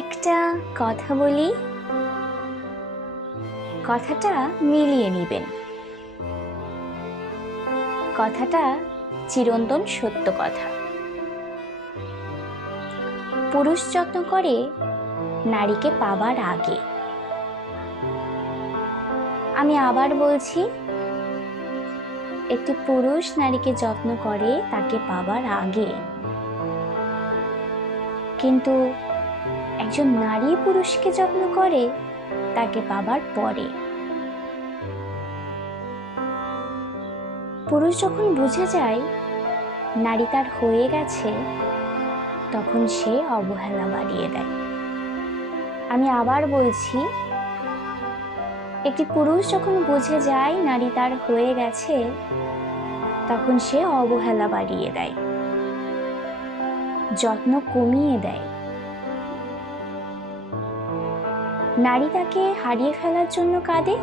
একটা কথা বলি, কথাটা মিলিয়ে নিবেন। কথাটা চিরন্তন সত্য কথা। পুরুষ যত্ন করে নারীকে পাবার আগে। আমি আবার বলছি, একটি পুরুষ নারীকে যত্ন করে তাকে পাবার আগে, কিন্তু একজন নারী পুরুষকে যত্ন করে তাকে পাবার পরে। পুরুষ যখন বুঝে যায় নারী তার হয়ে গেছে, তখন সে অবহেলা বাড়িয়ে দেয়। আমি আবার বলছি, একটি পুরুষ যখন বুঝে যায় নারী তার হয়ে গেছে, তখন সে অবহেলা বাড়িয়ে দেয়, যত্ন কমিয়ে দেয়। নারী তাকে হারিয়ে ফেলার জন্য কাঁদে,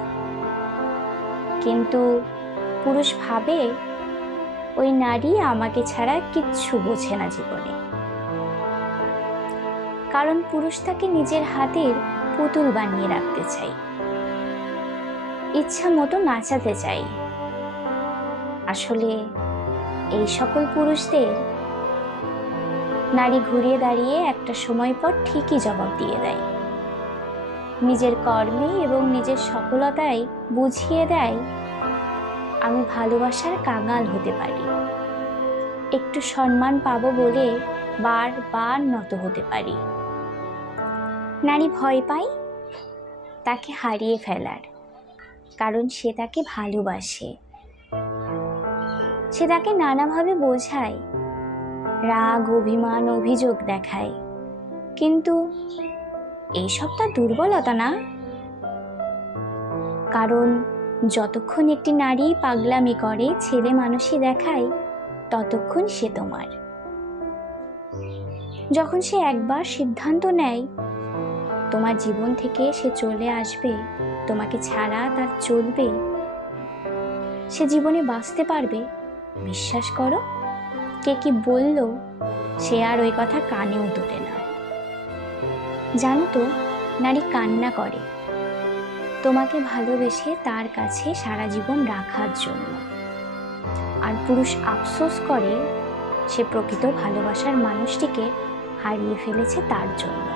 কিন্তু পুরুষ ভাবে ওই নারী আমাকে ছাড়া কিচ্ছু বোঝে না জীবনে। কারণ পুরুষ তাকে নিজের হাতের পুতুল বানিয়ে রাখতে চাই, ইচ্ছা মতো নাচাতে চাই। আসলে এই সকল পুরুষদের নারী ঘুরিয়ে দাঁড়িয়ে একটা সময় পর ঠিকই জবাব দিয়ে দেয়। নিজের কর্মে এবং নিজের সফলতায় বুঝিয়ে দেয়, আমি ভালোবাসার কাঙাল হতে পারি, একটু সম্মান পাবো বলে বারবার নত হতে পারি। নারী ভয় পায় তাকে হারিয়ে ফেলার, কারণ সে তাকে ভালোবাসে। সে তাকে নানাভাবে বোঝায়, রাগ, অভিমান, অভিযোগ দেখায়, কিন্তু এইসব তার দুর্বলতা না। কারণ যতক্ষণ একটি নারী পাগলামি করে, ছেলে মানুষই দেখায়, ততক্ষণ সে তোমার। যখন সে একবার সিদ্ধান্ত নেয় তোমার জীবন থেকে সে চলে আসবে, তোমাকে ছাড়া তার চলবে, সে জীবনে বাঁচতে পারবে, বিশ্বাস করো, কে কি বললো সে আর ওই কথা কানেও তোলে না। জানো তো, নারী কান্না করে তোমাকে ভালোবেসে তার কাছে সারা জীবন রাখার জন্য, আর পুরুষ আফসোস করে সে প্রকৃত ভালোবাসার মানুষটিকে হারিয়ে ফেলেছে তার জন্য।